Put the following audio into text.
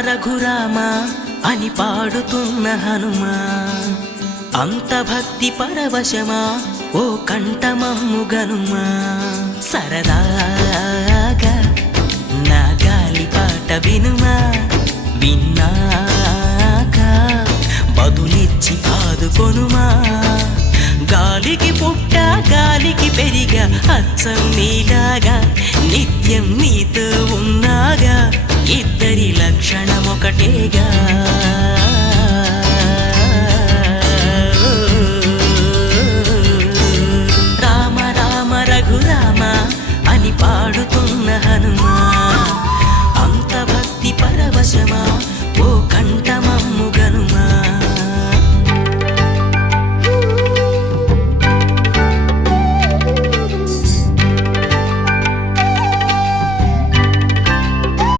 రఘురామ అని పాడుతున్న హనుమా, అంత భక్తి పరవశమా ఓ కంఠమమ్ము గనుమా. సరదాగా నా గాలి పాట వినుమా, విన్నాక బదులిచ్చి ఆదుకొనుమా. గాలికి పుట్ట గాలికి పెరిగా అచ్చం నీలాగా, నిత్యం నీతో ఉన్నాగా, ఇద్దరి లక్షణమొకటేగా.